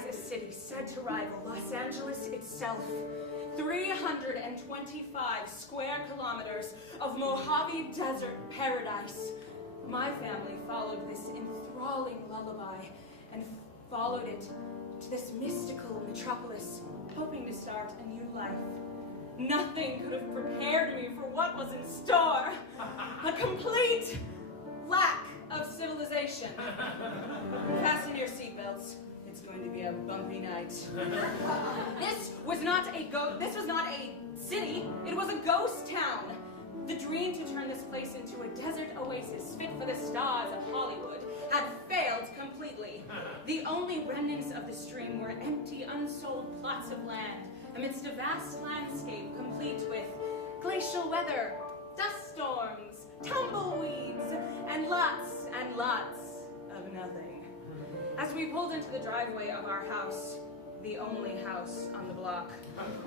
recognize a city said to rival Los Angeles itself. 325 square kilometers of Mojave Desert paradise. My family followed this enthralling lullaby and followed it to this mystical metropolis, hoping to start a new life. Nothing could have prepared me for what was in store. A complete lack of civilization. Fasten your seatbelts. It's going to be a bumpy night. This was not a city. It was a ghost town. The dream to turn this place into a desert oasis fit for the stars of Hollywood had failed completely. The only remnants of this dream were empty, unsold plots of land amidst a vast landscape complete with glacial weather, dust storms, tumbleweeds, and lots of nothing. As we pulled into the driveway of our house, the only house on the block,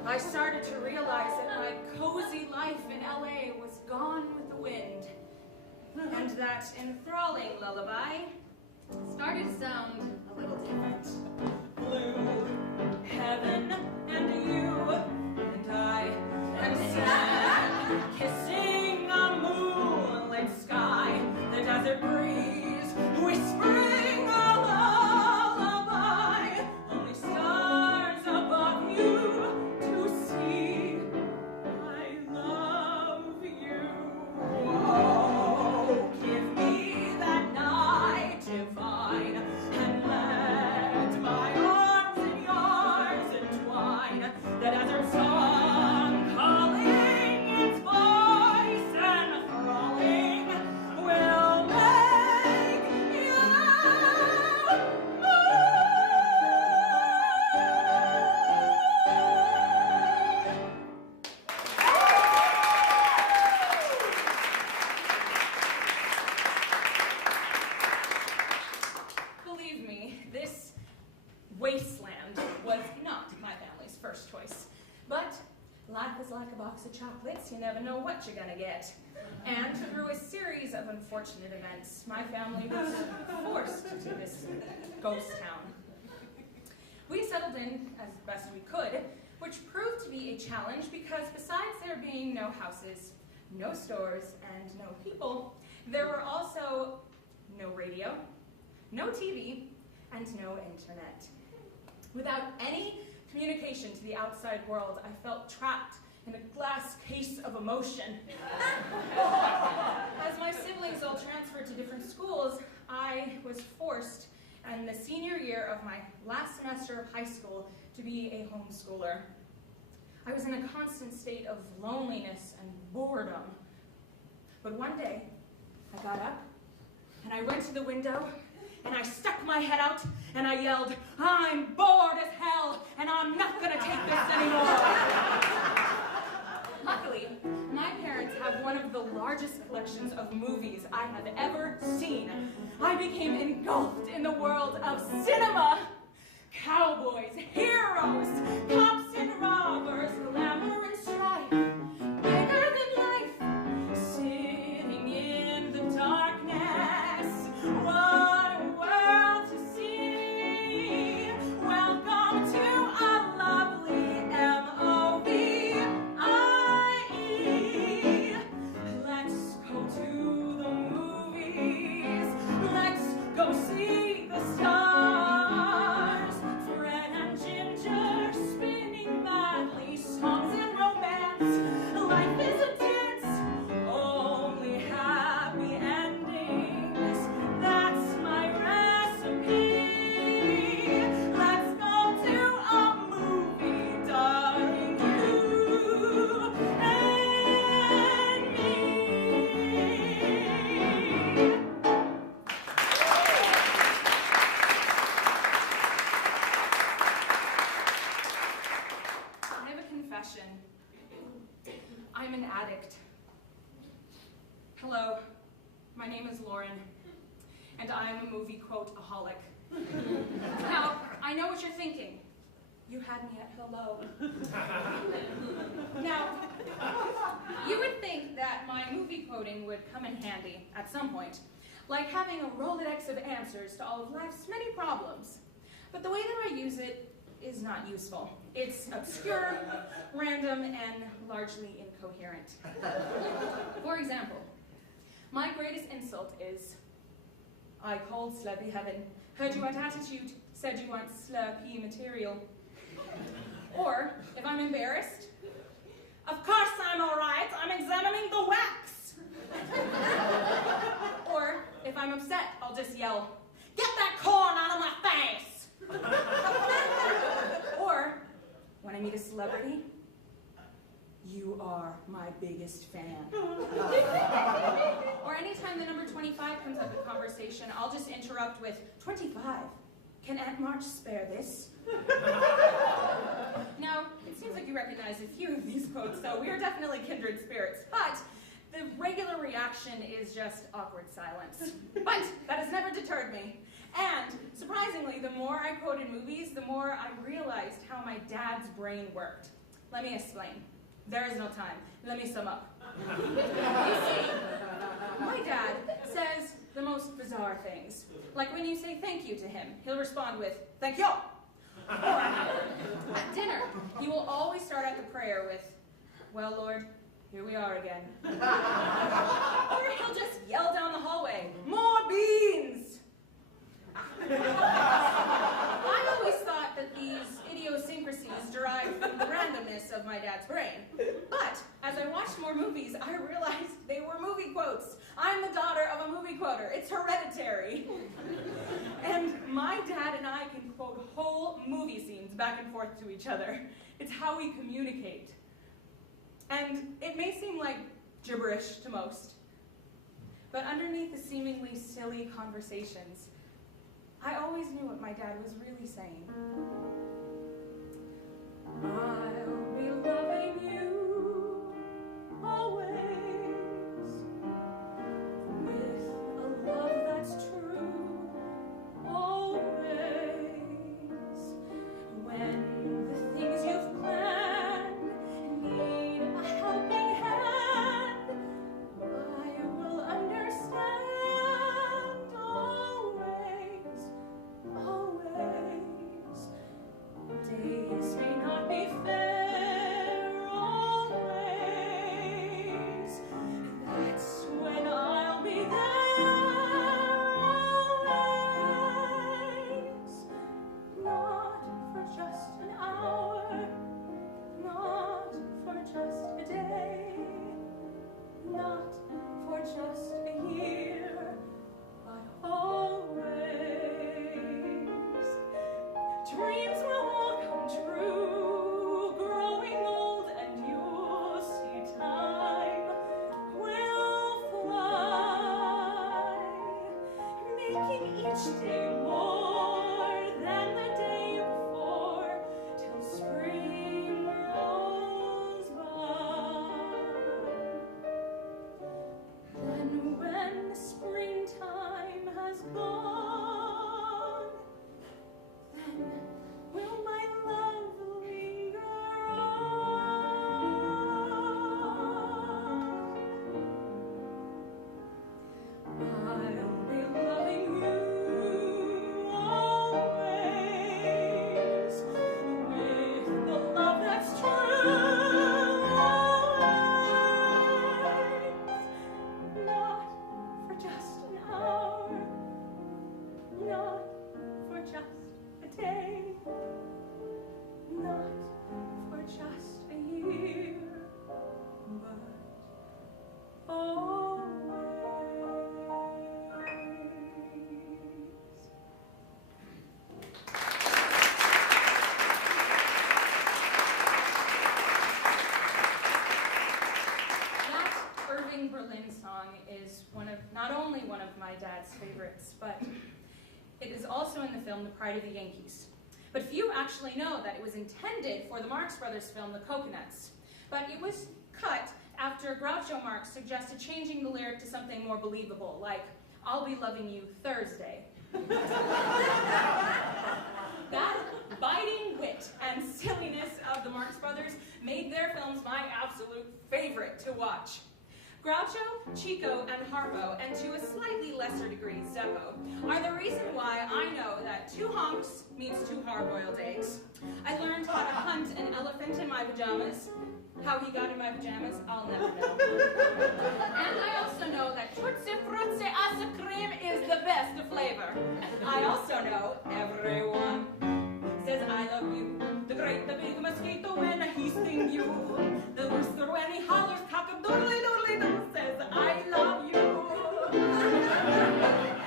I started to realize that my cozy life in LA was gone with the wind, and that enthralling lullaby started to sound a little different. Blue heaven and you and I and sad, kissing a moonlit sky, the desert breeze whispering a lullaby, only stars above you to see. I love you. Oh, give me that night divine and let my arms in yours entwine. The desert song calling its voice and thralling will make you move. Believe me, this wasteland was not my family's first choice. But life is like a box of chocolates. You never know what you're gonna get. And through a series of unfortunate events, my family was forced to this ghost town. We settled in as best we could, which proved to be a challenge because besides there being no houses, no stores, and no people, there were also no radio, no TV, and no internet. Without any communication to the outside world, I felt trapped in a glass case of emotion. As my siblings all transferred to different schools, I was forced, in the senior year of my last semester of high school, to be a homeschooler. I was in a constant state of loneliness and boredom. But one day, I got up, and I went to the window, and I stuck my head out, and I yelled, "I'm bored as hell, and I'm not gonna take this anymore." Luckily, my parents have one of the largest collections of movies I have ever seen. I became engulfed in the world of cinema. Cowboys, heroes, cops and robbers, glamour and strife, bigger than life, sitting in the darkness. What a world to see. Welcome to a lovely MOVIE. Let's go to the movies. Let's go see the stars. Fred and Ginger spinning madly, songs and romance. Life is a dance, only happy endings. That's my recipe. Let's go to a movie, darling, you and me. I have a confession. I'm an addict. Hello, my name is Lauren, and I'm a movie quote-aholic. Now, I know what you're thinking. You had me at hello. Now, you would think that my movie quoting would come in handy at some point, like having a Rolodex of answers to all of life's many problems. but the way that I use it is not useful. It's obscure, random, and largely incoherent. For example, my greatest insult is, I called slurpy heaven, heard you want attitude, said you want slurpy material. Or, if I'm embarrassed, of course I'm all right, I'm examining the wax. Or, if I'm upset, I'll just yell, get that corn out of my face. Or, when I meet a celebrity, you are my biggest fan. Or anytime the number 25 comes up in conversation, I'll just interrupt with, 25, can Aunt March spare this? Now, it seems like you recognize a few of these quotes, so we are definitely kindred spirits, but the regular reaction is just awkward silence. But that has never deterred me. And, surprisingly, the more I quoted movies, the more I realized how my dad's brain worked. Let me explain. There is no time. Let me sum up. You see, my dad says the most bizarre things. Like when you say thank you to him, he'll respond with, thank you. Or, at dinner, he will always start out the prayer with, well, Lord, here we are again. Or he'll just yell down the hallway, more beans! I always thought that these idiosyncrasies derived from the randomness of my dad's brain. But as I watched more movies, I realized they were movie quotes. I'm the daughter of a movie quoter. It's hereditary. And my dad and I can quote whole movie scenes back and forth to each other. It's how we communicate. And it may seem like gibberish to most, but underneath the seemingly silly conversations, I always knew what my dad was really saying. I'll be loving you always, with a love that's true, always. When the things you've planned need a helping hand, I will understand. Days may not be fair always. That's when I'll be there always. Not for just an hour, not for just a day, not for just a year, but always. Dreams will all come true, growing old, and you'll see time will fly, making each day more than the day before, till spring rolls by. Then when the springtime has gone, then will my love linger on? I'll be loving you always, with the love that's true, always. Not for just an hour, not for just a day, not for just a year, but always. That Irving Berlin song is not only one of my dad's favorites, but it is also in the film The Pride of the Yankees. But few actually know that it was intended for the Marx Brothers film The Coconuts. But it was cut after Groucho Marx suggested changing the lyric to something more believable, like, I'll be loving you Thursday. That biting wit and silliness of the Marx Brothers made their films my absolute favorite to watch. Groucho, Chico, and Harpo, and to a slightly lesser degree, Zeppo, are the reason why I know that 2 honks means 2 hard-boiled eggs. I learned how to hunt an elephant in my pajamas. How he got in my pajamas, I'll never know. And I also know that Tootsie Frutti ice cream is the best flavor. I also know everyone says I love you. The great, the big mosquito when he stings you. The rooster when he hollers cock-a-doodly-doodly-doo says I love you.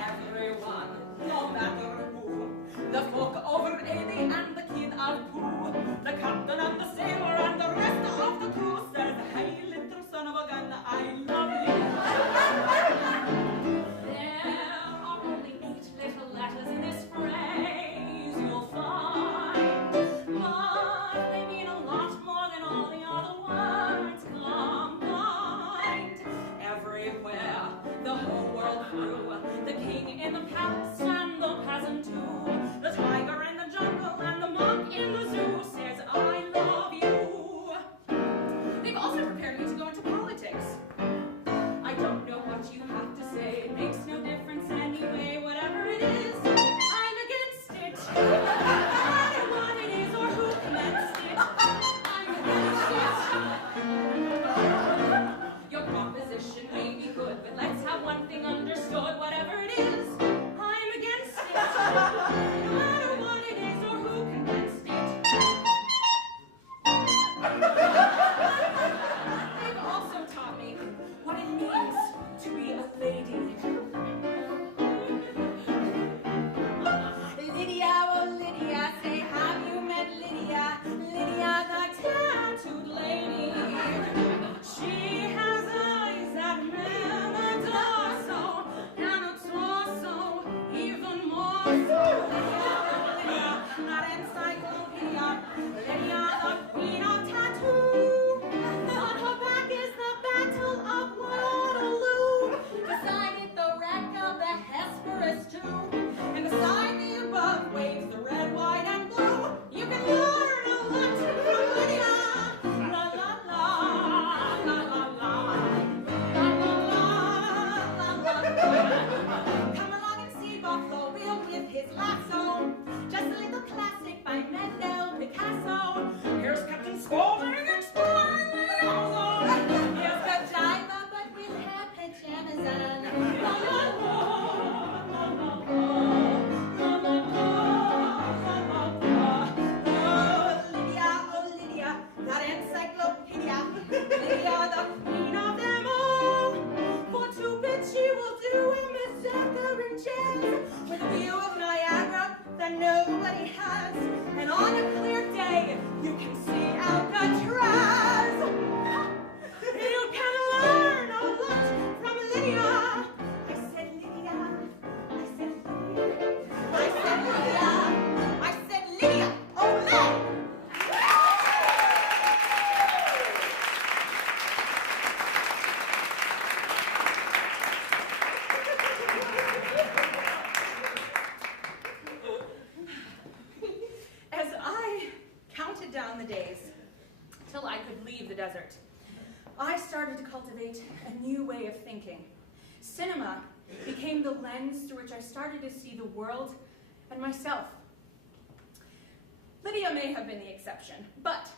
Everyone, no matter who. The folk over 80 and the kid of 2. The captain and the sailor and the rest of the crew says, hey, little son of a gun, I love you. There are only 8 little letters in this phrase you'll find, but they mean a lot more than all the other words combined. Everywhere, the whole world through, the king in the palace and the peasant too, the tiger in the jungle and the monk in the zoo says, I love you. They've also prepared me to go into politics. I don't know what you have to say, it makes no difference anyway, whatever it is, I'm against it. No matter what it is or who commenced it, I'm against it. Your proposition may be good, but let's have one thing understood, whatever it is, I'm against it. No matter what it is or who commenced it. They've also taught me what it means to be a lady. Lydia, oh Lydia, say have you met Lydia? Lydia, the tattooed lady. She has eyes that men adore so, and a torso even more so. Lydia, oh Lydia, that encyclopedia. Lydia, the queen of tattoo. On her back is the Battle of Waterloo. Beside it, the wreck of the Hesperus too. And beside the above waves the red, white, and blue. You can learn a lot from Lydia. La la la, la la la, la la la, la la la. Come along and see Buffalo Bill with his lasso. Just a little classic by Mendel Picasso. Here's Captain Spaulding exploring the ozone. Here's Godiva, but with her pajamas on. La la la, la la la, la la la, la la. Oh Lydia, that encyclopedia. Lydia, the queen of them all. For 2 bits she will do a massacre in jazz, with a view of Niagara that nobody has. And on a clear day, you can see Alcatraz. You can learn a lot from Lydia. I said Lydia, I said Lydia, I said Lydia, I said Lydia, Olay! As I counted down the days till I could leave the desert, I started to cultivate a new way of thinking. Cinema became the lens through which I started to see the world and myself. Lydia may have been the exception, but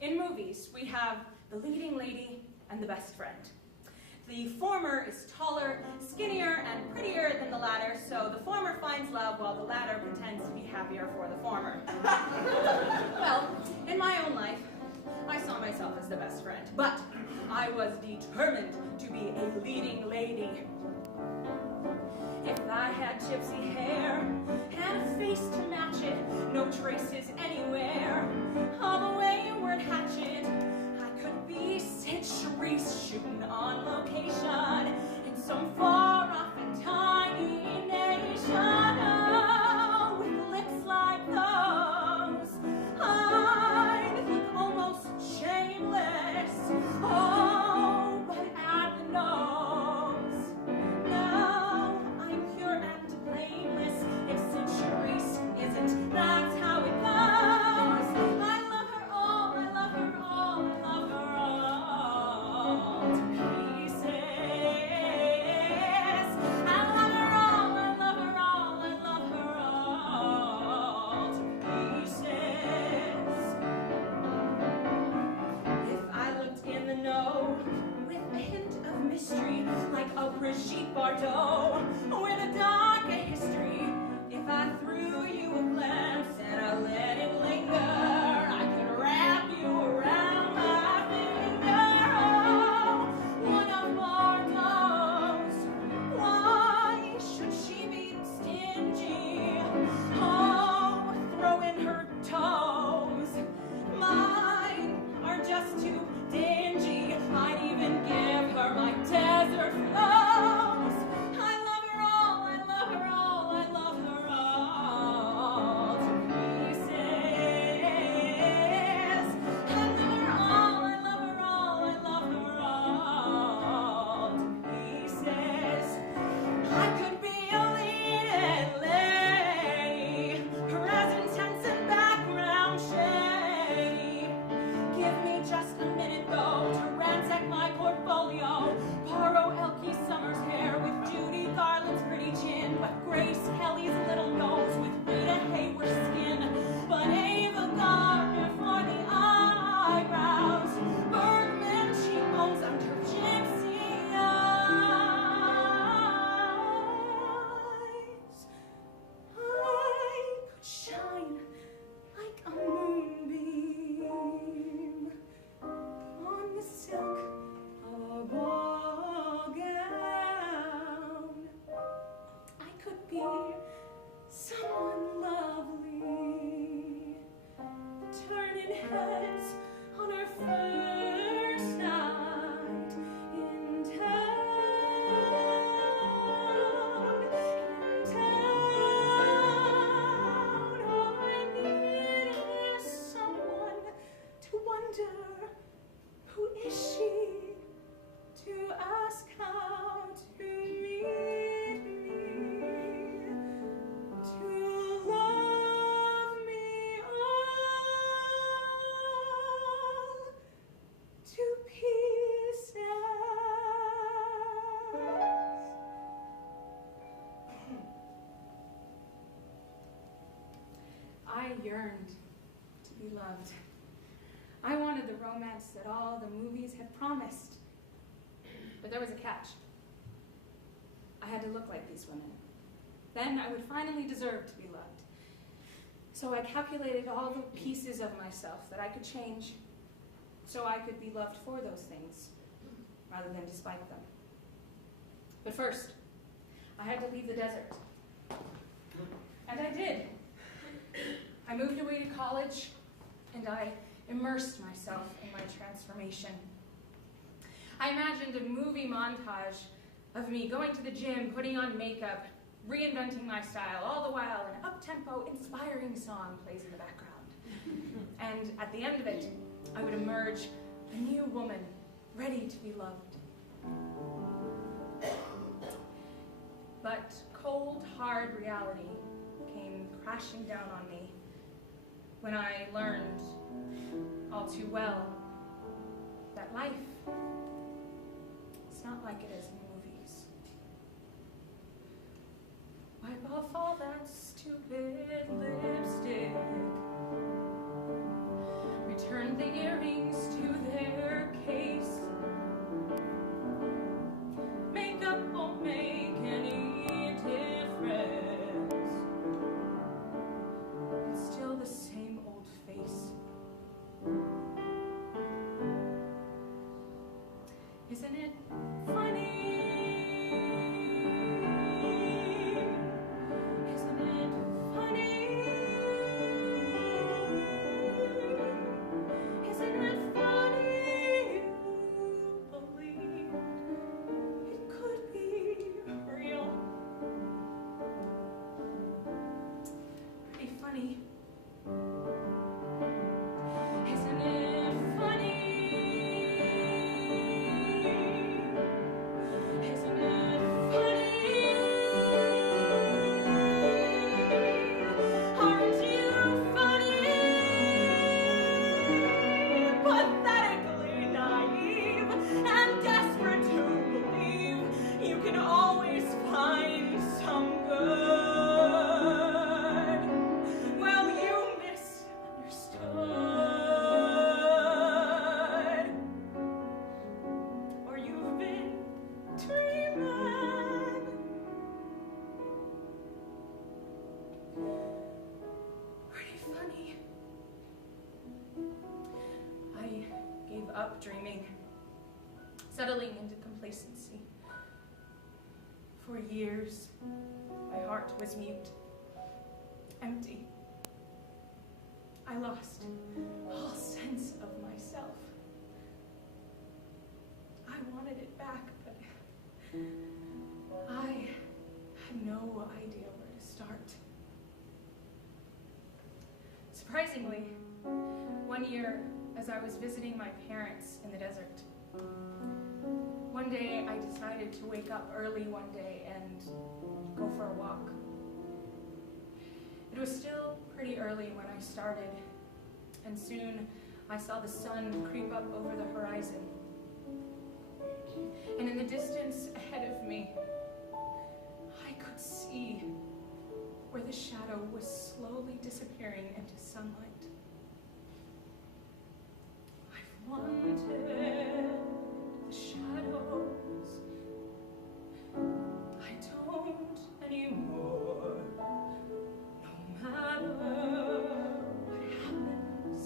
in movies we have the leading lady and the best friend. The former is taller, skinnier, and prettier than the latter, so the former finds love while the latter pretends to be happier for the former. Well, in my own life, I saw myself as the best friend, but I was determined to be a leading lady. If I had gypsy hair, had a face to match it, no traces anywhere of a wayward hatchet, I could be Sid Charisse shooting on location in some far-off and tiny nation. Oh, with lips like those, I'd look almost shameless. Oh, but at the nose, now I'm pure and blameless. If Sid Charisse isn't, that's how it goes. I love her all. mystery, like a Brigitte Bardot, with a dark history. If I threw you a glance and I let it linger, I could wrap you around my finger. Oh, one of Bardot's. Why should she be stingy? Oh, throw in her toes. Mine are just too dingy. I'd even give her my desert flows. I love her all, I love her all, I love her all to pieces. I love her all, I love her all, I love her all to pieces. I could be a leading lady, present tense and background shady. Give me just a minute though to ransack my portfolio, borrow Elkie Summers' hair with Judy Garland's pretty chin, but Grace Kelly's little nose with Rita Hayworth's skin, but Ava Gardner for the eyebrows, Bergman cheekbones under gypsy eyes. I could shine like a moonbeam on the silk of a ball gown. I could be someone lovely, turning heads on our first night in town. All I need is someone to wonder, who is she? To ask how to meet me, to love me all to pieces. I yearned to be loved. I wanted the romance that all the movies had promised. But there was a catch. I had to look like these women. Then I would finally deserve to be loved. So I calculated all the pieces of myself that I could change, so I could be loved for those things, rather than despite them. But first, I had to leave the desert. And I did. I moved away to college, and I immersed myself in my transformation. I imagined a movie montage of me going to the gym, putting on makeup, reinventing my style, all the while an up-tempo, inspiring song plays in the background. And at the end of it, I would emerge a new woman, ready to be loved. But cold, hard reality came crashing down on me when I learned all too well that life is not like it is in the movies. Wipe off all that stupid lipstick. Return the earrings to their case. Makeup won't make any difference. It's still the same old face. Isn't it funny? Isn't it funny? Isn't it funny? You believe it could be real. Pretty funny. Isn't it funny? Isn't it funny? Aren't you funny? Pathetically naive and desperate to believe you can always find some good. Well, you misunderstood. Or you've been settling into complacency. For years, my heart was mute, empty. I lost all sense of myself. I wanted it back, but I had no idea where to start. Surprisingly, one year, as I was visiting my parents in the desert, one day I decided to wake up early one day and go for a walk. It was still pretty early when I started, and soon I saw the sun creep up over the horizon. And in the distance ahead of me, I could see where the shadow was slowly disappearing into sunlight. I've wanted the shadows. I don't anymore. No matter what happens,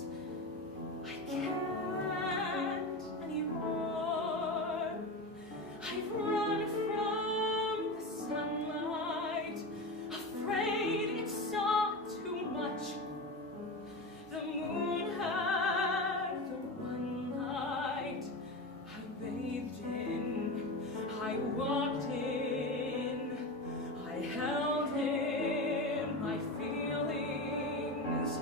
I can't anymore. I've run from the sunlight, afraid it's not too much. The moon had the one night I bathed in, I walked in, I held in my feelings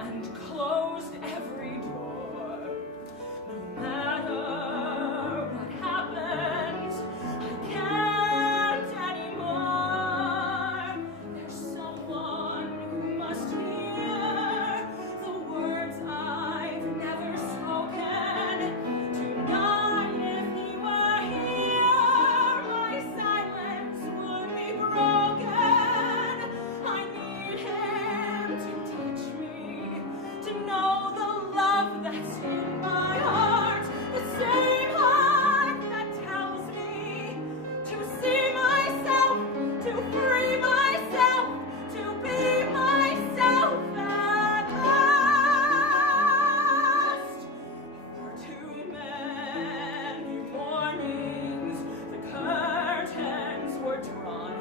and closed every door. No matter what happens, I can't anymore. There's someone who must hear the words I've never spoken. Tonight, if he were here, my silence would be broken. I need him to teach me to know the love that's in my heart, the same heart that tells me to see myself, to free myself, to be myself at last. For too many mornings, the curtains were drawn.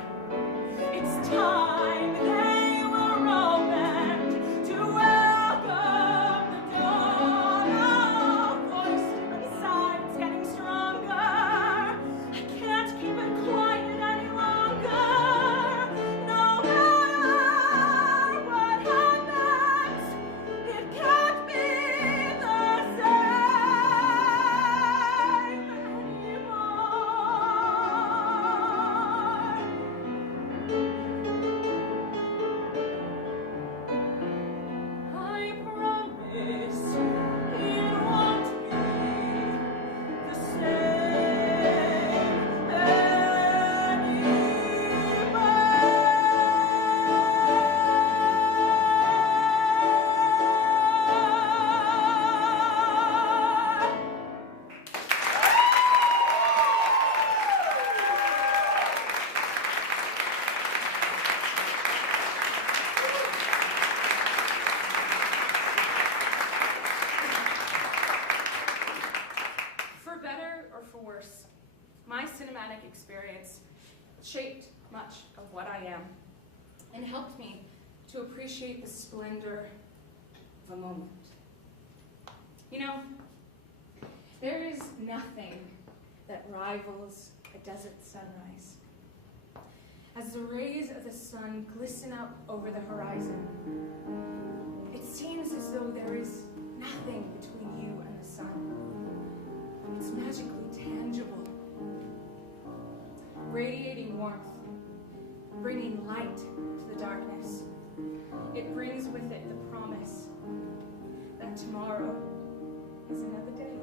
It's time they were opened to welcome the dawn. Oh, voice inside's getting stronger. I can't keep it quiet any longer. No matter what happens, it can't be the same anymore. I promise it won't be the same anymore. For better or for worse, my cinematic experience shaped much of what I am and helped me to appreciate the splendor of a moment. You know, there is nothing that rivals a desert sunrise. As the rays of the sun glisten up over the horizon, it seems as though there is nothing between you and the sun. It's magically tangible, radiating warmth, bringing light to the darkness. It brings with it the promise that tomorrow is another day.